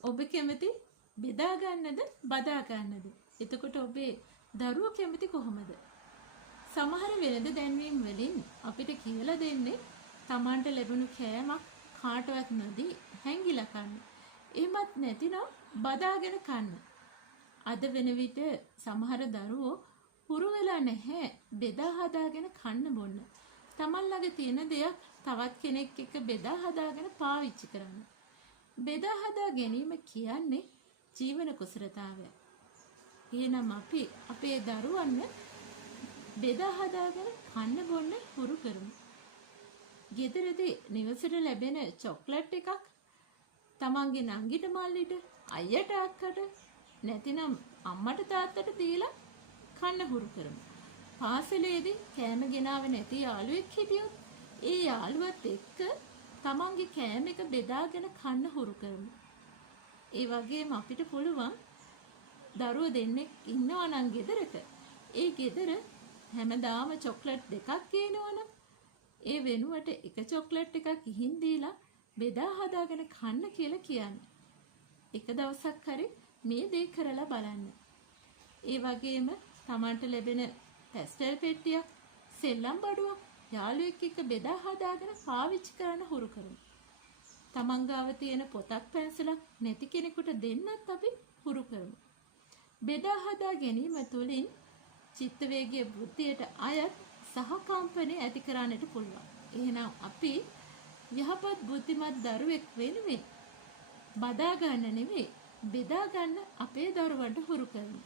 ඔබ කැමති බෙදා ගන්නද බදා ගන්නද? එතකොට ඔබේ දරුවෝ කැමති කොහොමද? සමහර වෙළඳ දැන්වීම් වලින් අපිට කියලා දෙන්නේ Tamanට ලැබුණු කෑමක් කාටවත් නොදී හැංගිලා කන්න. එහෙමත් නැතිනම් බදාගෙන කන්න. අද වෙන විට සමහර දරුවෝ හුරු වෙලා නැහැ බෙදා හදාගෙන කන්න බොන්න. Taman ළඟ තියෙන දෙයක් තවත් කෙනෙක් එක්ක බෙදා හදාගෙන පාවිච්චි කරන්න. බෙදා හදා ගැනීම කියන්නේ ජීවන කුසලතාවය. එහෙනම් අපි අපේ දරුවන්ව බෙදා හදාගෙන කන්න බොන්න හුරු කරමු. ගෙදරදී නිවසට ලැබෙන චොක්ලට් එකක් තමන්ගේ නංගිට මල්ලිට අයියට අක්කට නැතිනම් අම්මට තාත්තට දීලා කන්න හුරු කරමු. පාසලේදී කෑම ගෙනාවේ නැති යාළුවෙක් හිටියොත් ඒ යාළුවත් එක්ක තමන්ගේ කෑම එක බෙදාගෙන කන්න හුරු කරමු. ඒ වගේම අපිට පුළුවන් දරුවෝ දෙන්නෙක් ඉන්නවා නම් ගෙදරක ඒ ගෙදර හැමදාම චොක්ලට් දෙකක් ගේනවනම් ඒ වෙනුවට එක චොක්ලට් එකක් ගිහින් දීලා බෙදා හදාගෙන කන්න කියලා කියන්නේ. එක දවසක් හරි මේ දේ කරලා බලන්න. ඒ වගේම Tamanට ලැබෙන පැස්ටල් පෙට්ටියක්, සෙල්ලම් බඩුවක් යාළුවෙක් එක්ක බෙදා හදාගෙන පාවිච්චි කරන්න හුරු කරමු. Taman ගාව තියෙන පොතක් පැන්සලක් නැති කෙනෙකුට දෙන්නත් අපි හුරු කරමු. බෙදා හදා ගැනීම තුළින් චිත්ත වේගයේ බුද්ධියට අයත් සහකම්පනය ඇති කරන්නට පුළුවන්. එහෙනම් අපි යහපත් බුද්ධිමත් දරුවෙක් වෙනුවෙන් බදා ගන්න නෙවෙයි බෙදා ගන්න අපේ දරුවන්ට හුරු කරමු.